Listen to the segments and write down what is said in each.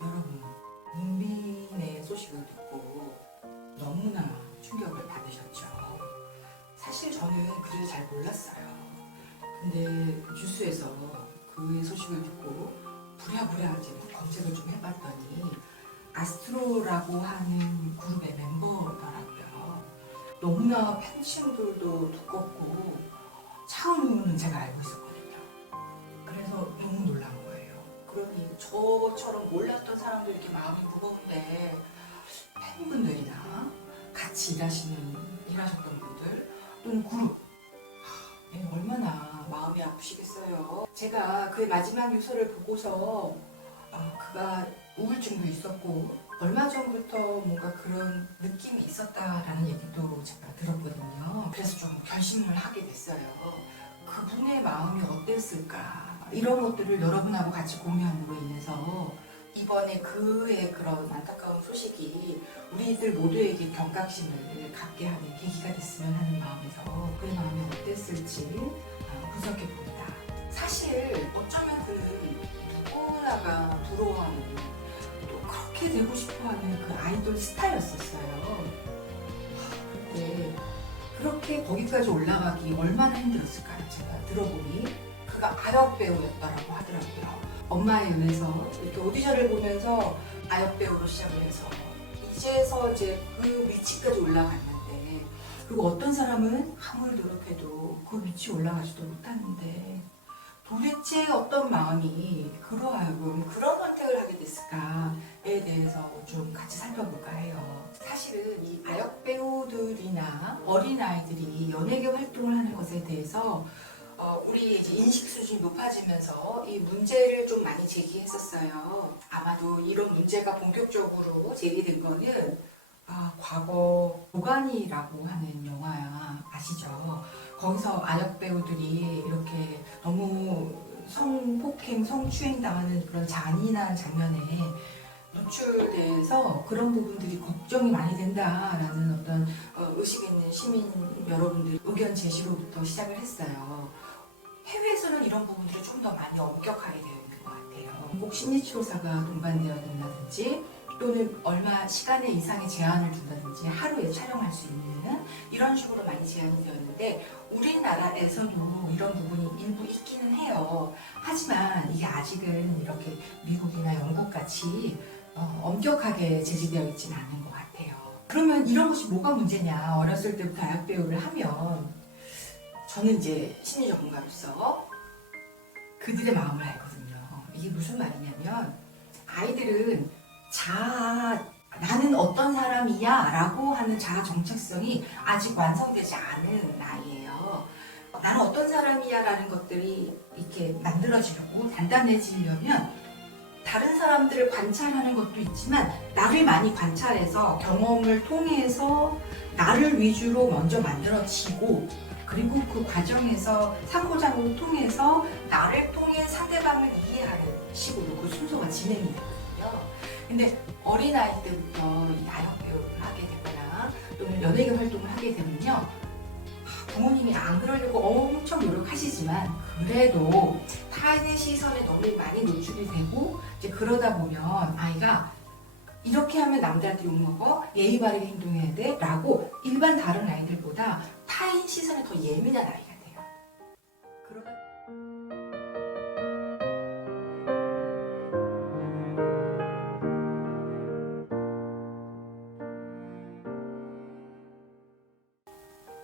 여러분, 문빈의 소식을 듣고 너무나 충격을 받으셨죠. 사실 저는 그를 잘 몰랐어요. 근데 뉴스에서 그의 소식을 듣고 부랴부랴 이제 검색을 좀 해봤더니 아스트로라고 하는 그룹의 멤버더라고요. 너무나 팬층들도 두껍고 차은우는 제가 알고 있었거든요. 그래서 너무 놀란 거예요. 그러니 저처럼 몰랐던 사람도 이렇게 마음이 무거운데 팬분들이나 같이 일하셨던 분들 또는 그룹 얼마나 마음이 아프시겠어요. 제가 그의 마지막 유서를 보고서 그가 우울증도 있었고 얼마 전부터 뭔가 그런 느낌이 있었다라는 얘기도 제가 들었거든요. 그래서 좀 결심을 하게 됐어요. 그분의 마음이 어땠을까 이런 것들을 여러분하고 같이 공유함으로 인해서 이번에 그의 그런 안타까운 소식이 우리들 모두에게 경각심을 갖게 하는 계기가 됐으면 하는 마음에서 그의 마음이 어땠을지 분석해 봅니다. 사실 어쩌면 그는 누구나가 부러워하는 또 그렇게 되고 싶어하는 그 아이돌 스타였었어요. 근데 그렇게 거기까지 올라가기 얼마나 힘들었을까요? 제가 들어보니 그가 아역 배우였다라고 하더라고요. 엄마에 의해서 이렇게 오디션을 보면서 아역 배우로 시작을 해서 이제서 이제 그 위치까지 올라갔는데 그리고 어떤 사람은 아무리 노력해도 그 위치에 올라가지도 못하는데 도대체 어떤 마음이 그로 하여금 그런 선택을 하게 됐을까에 대해서 좀 같이 살펴볼까 해요. 사실은 이 아역 배우들이나 어린아이들이 연예계 활동을 하는 것에 대해서 우리 이제 인식 수준이 높아지면서 이 문제를 좀 많이 제기했었어요. 아마도 이런 문제가 본격적으로 제기된 거는 과거 도가니라고 하는 영화 아시죠? 거기서 아역 배우들이 이렇게 너무 성폭행, 성추행 당하는 그런 잔인한 장면에 노출돼서 그런 부분들이 걱정이 많이 된다라는 어떤 의식 있는 시민 여러분들의 의견 제시로부터 시작을 했어요. 해외에서는 이런 부분들이 좀 더 많이 엄격하게 되어 있는 것 같아요. 꼭 심리치료사가 동반되어야 된다든지 또는 얼마 시간의 이상의 제한을 둔다든지 하루에 촬영할 수 있는 이런 식으로 많이 제한이 되었는데 우리나라에서도 이런 부분이 일부 있기는 해요. 하지만 이게 아직은 이렇게 미국이나 영국같이 엄격하게 제지되어 있지는 않은 것 같아요. 그러면 이런 것이 뭐가 문제냐? 어렸을 때부터 아역 배우를 하면 저는 이제 심리 전문가로서 그들의 마음을 알거든요. 이게 무슨 말이냐면 아이들은 나는 어떤 사람이야 라고 하는 자아 정체성이 아직 완성되지 않은 나이예요. 나는 어떤 사람이야 라는 것들이 이렇게 만들어지려고 단단해지려면 다른 사람들을 관찰하는 것도 있지만 나를 많이 관찰해서 경험을 통해서 나를 위주로 먼저 만들어지고 그리고 그 과정에서 상호작용을 통해서 나를 통해 상대방을 이해하는 식으로 그 순서가 진행이 되거든요. 근데 어린아이 때부터 이 아역 배우를 하게 되거나 또는 연예계 활동을 하게 되면요. 부모님이 안 그러려고 엄청 노력하시지만 그래도 타인의 시선에 너무 많이 노출이 되고 이제 그러다 보면 아이가 이렇게 하면 남들한테 욕먹어 예의 바르게 행동해야 돼 라고 일반 다른 아이들보다 타인 시선에 더 예민한 아이가 돼요.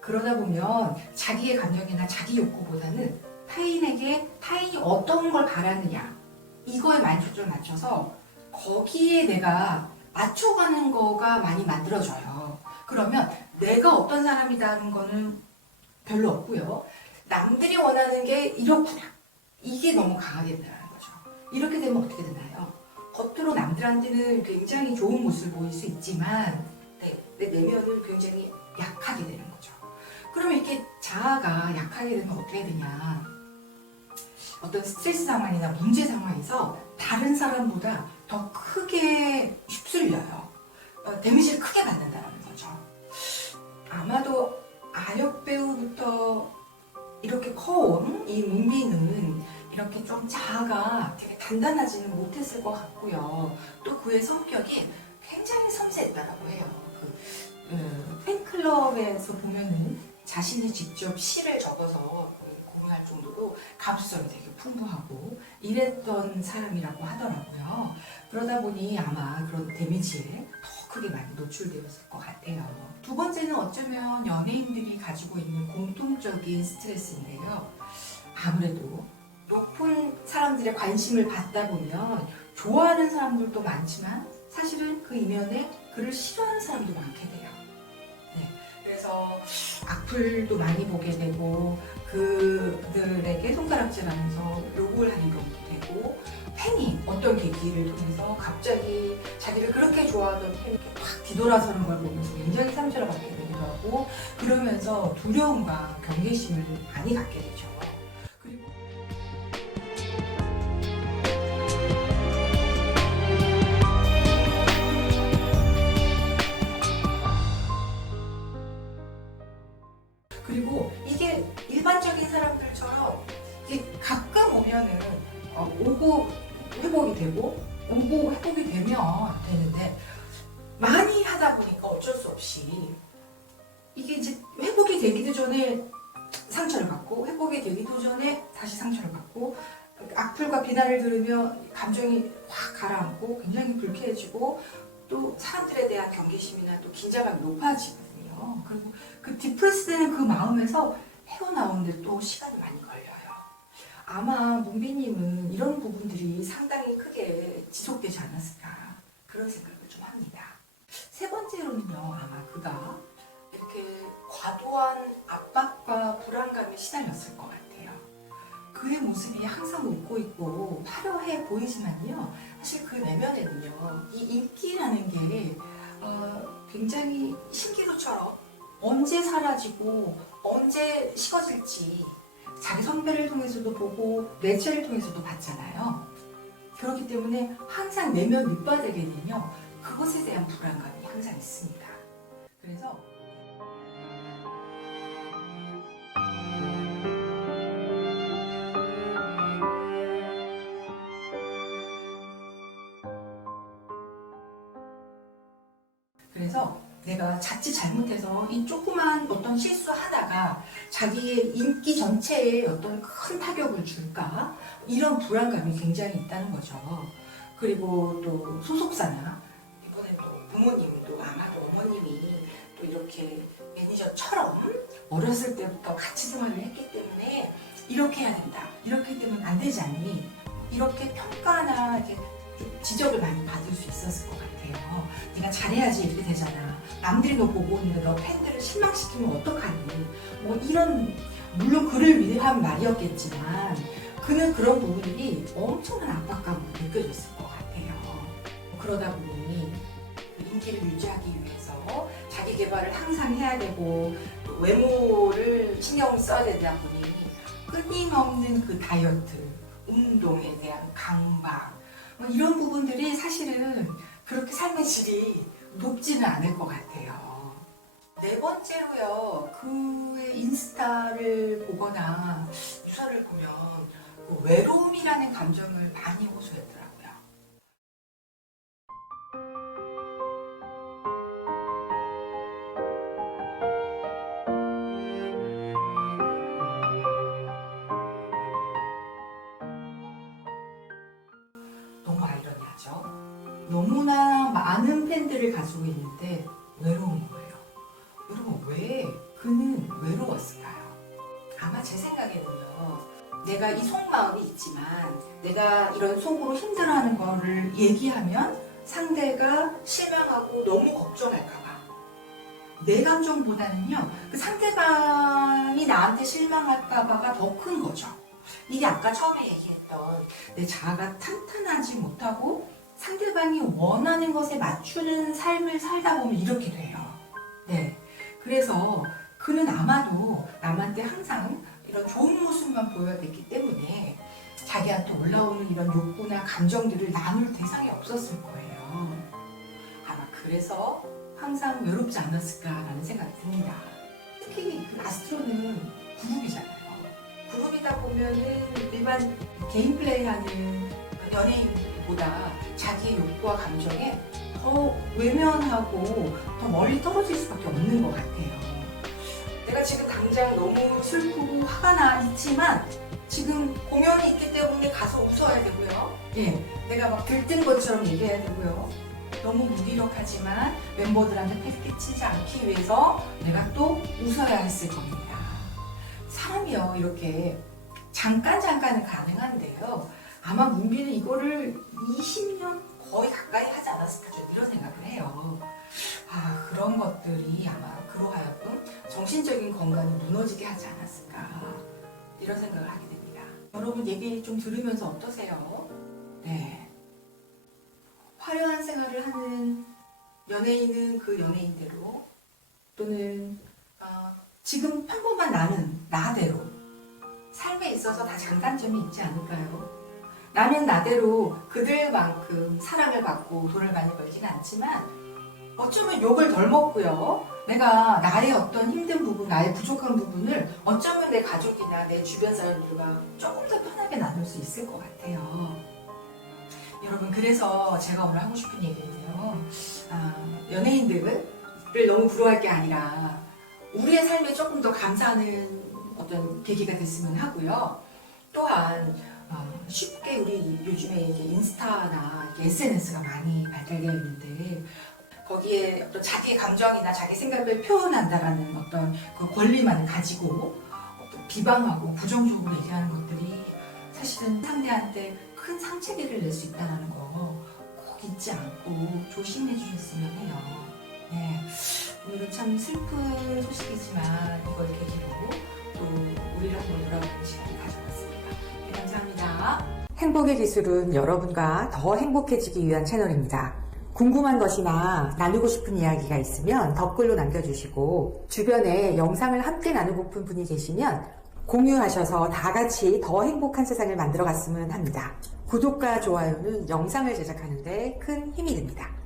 그러다 보면 자기의 감정이나 자기 욕구보다는 타인이 어떤 걸 바라느냐 이거에 많이 초점을 맞춰서 거기에 내가 맞춰가는 거가 많이 만들어져요. 그러면 내가 어떤 사람이라는 거는 별로 없고요. 남들이 원하는 게 이렇구나. 이게 너무 강하게 된다는 거죠. 이렇게 되면 어떻게 되나요? 겉으로 남들한테는 굉장히 좋은 모습을 보일 수 있지만 내 내면은 굉장히 약하게 되는 거죠. 그러면 이렇게 자아가 약하게 되면 어떻게 되냐. 어떤 스트레스 상황이나 문제 상황에서 다른 사람보다 더 크게 휩쓸려요. 데미지를 크게 받는다는 거죠. 아마도 아역 배우부터 이렇게 커온 이 문비는 이렇게 좀 자아가 되게 단단하지는 못했을 것 같고요. 또 그의 성격이 굉장히 섬세했다라고 해요. 팬클럽에서 보면은 자신이 직접 시를 적어서 공유할 정도로 감수성이 되게 풍부하고 이랬던 사람이라고 하더라고요. 그러다 보니 아마 그런 데미지에 더 크게 많이 노출되었을 것 같아요. 두 번째는 어쩌면 연예인들이 가지고 있는 공통적인 스트레스인데요. 아무래도 높은 사람들의 관심을 받다 보면 좋아하는 사람들도 많지만 사실은 그 이면에 그를 싫어하는 사람도 많게 돼요. 네. 그래서 악플도 많이 보게 되고 그들에게 손가락질하면서 욕을 하기도 되고 팬이 어떤 계기를 통해서 갑자기 자기를 그렇게 좋아하던 팬이 확 뒤돌아서는 걸 보면서 굉장히 상처를 받게 되기도 하고 그러면서 두려움과 경계심을 많이 갖게 되죠. 그리고 이게 일반적인 사람들처럼 가끔 오면은 오고 회복이 되고 오고 회복이 되면 되는데 많이 하다 보니까 어쩔 수 없이 이게 이제 회복이 되기도 전에 상처를 받고 회복이 되기도 전에 다시 상처를 받고 악플과 비난을 들으며 감정이 확 가라앉고 굉장히 불쾌해지고 또 사람들에 대한 경계심이나 또 긴장감이 높아지거든요. 그리고 그 디프레스되는 그 마음에서 헤어나오는데 또 시간이 많이 걸려요. 아마 문비님은 이런 부분들이 상당히 크게 지속되지 않았을까 그런 생각을 좀 합니다. 세 번째로는요, 아마 그가 이렇게 과도한 압박과 불안감에 시달렸을 것 같아요. 그의 모습이 항상 웃고 있고 화려해 보이지만요, 사실 그 내면에는요, 이 인기라는 게 굉장히 신기루처럼 언제 사라지고 언제 식어질지 자기 선배를 통해서도 보고 매체를 통해서도 봤잖아요. 그렇기 때문에 항상 내면 밑바닥에는요, 그것에 대한 불안감이 항상 있습니다. 그래서 내가 자칫 잘못해서 이 조그만 어떤 실수하다가 자기의 인기 전체에 어떤 큰 타격을 줄까? 이런 불안감이 굉장히 있다는 거죠. 그리고 또 소속사나 이번에 또 부모님도 아마도 어머님이 또 이렇게 매니저처럼 어렸을 때부터 같이 생활을 했기 때문에 이렇게 해야 된다. 이렇게 되면 안 되지 않니? 이렇게 평가나 이렇게 지적을 많이 받을 수 있었을 것 같아요. 네가 잘해야지 이렇게 되잖아. 남들이 너 보고 있는데 너 팬들을 실망시키면 어떡하니? 뭐 이런, 물론 그를 위한 말이었겠지만 그는 그런 부분들이 엄청난 압박감으로 느껴졌을 것 같아요. 그러다 보니 인기를 유지하기 위해서 자기 개발을 항상 해야 되고 또 외모를 신경 써야 되다 보니 끊임없는 그 다이어트, 운동에 대한 강박 이런 부분들이 사실은 그렇게 삶의 질이 높지는 않을 것 같아요. 네 번째로요, 그의 인스타를 보거나 추사를 보면 그 외로움이라는 감정을 많이 호소했더라고요. 너무 아이러니하죠. 너무나 많은 팬들을 가지고 있는데 외로운 거예요. 여러분, 왜 그는 외로웠을까요? 아마 제 생각에는요, 내가 이 속마음이 있지만 내가 이런 속으로 힘들어하는 거를 얘기하면 상대가 실망하고 너무 걱정할까봐 내 감정보다는요, 그 상대방이 나한테 실망할까봐가 더 큰 거죠. 이게 아까 처음에 얘기했던 내 자아가 탄탄하지 못하고 상대방이 원하는 것에 맞추는 삶을 살다 보면 이렇게 돼요. 네. 그래서 그는 아마도 남한테 항상 이런 좋은 모습만 보여야 됐기 때문에 자기한테 올라오는 이런 욕구나 감정들을 나눌 대상이 없었을 거예요. 아마 그래서 항상 외롭지 않았을까라는 생각이 듭니다. 특히 그 아스트로는 그룹이잖아요. 그룹이다 보면은 일반 개인 플레이하는 연예인보다 자기의 욕구와 감정에 더 외면하고 더 멀리 떨어질 수밖에 없는 것 같아요. 내가 지금 당장 너무 슬프고 화가 나 있지만 지금 공연이 있기 때문에 가서 웃어야 되고요. 예, 내가 막 들뜬 것처럼 얘기해야 되고요. 너무 무기력하지만 멤버들한테 패기치지 않기 위해서 내가 또 웃어야 했을 겁니다. 사람이요, 이렇게 잠깐은 가능한데요. 아마 문비는 이거를 20년 거의 가까이 하지 않았을까, 좀 이런 생각을 해요. 아, 그런 것들이 아마 그로하여금 정신적인 건강이 무너지게 하지 않았을까, 이런 생각을 하게 됩니다. 여러분 얘기 좀 들으면서 어떠세요? 네. 화려한 생활을 하는 연예인은 그 연예인대로, 또는 지금 평범한 나는 나대로 삶에 있어서 다 장단점이 있지 않을까요? 나는 나대로 그들만큼 사랑을 받고 돈을 많이 벌지는 않지만 어쩌면 욕을 덜 먹고요. 내가 나의 어떤 힘든 부분, 나의 부족한 부분을 어쩌면 내 가족이나 내 주변 사람들과 조금 더 편하게 나눌 수 있을 것 같아요. 여러분, 그래서 제가 오늘 하고 싶은 얘기는요, 연예인들을 너무 부러워할 게 아니라 우리의 삶에 조금 더 감사하는 어떤 계기가 됐으면 하고요. 또한 쉽게 우리 요즘에 이제 인스타나 SNS가 많이 발달되어 있는데 거기에 어떤 자기의 감정이나 자기 생각을 표현한다라는 어떤 그 권리만 가지고 어떤 비방하고 부정적으로 얘기하는 것들이 사실은 상대한테 큰 상처를 낼 수 있다는 거 꼭 잊지 않고 조심해 주셨으면 해요. 네. 오늘은 참 슬픈 소식이지만 이걸 계기로 또 우리를 한번 돌아보는 시간을 가져봤습니다. 네, 감사합니다. 행복의 기술은 여러분과 더 행복해지기 위한 채널입니다. 궁금한 것이나 나누고 싶은 이야기가 있으면 댓글로 남겨주시고, 주변에 영상을 함께 나누고픈 분이 계시면 공유하셔서 다 같이 더 행복한 세상을 만들어 갔으면 합니다. 구독과 좋아요는 영상을 제작하는 데 큰 힘이 됩니다.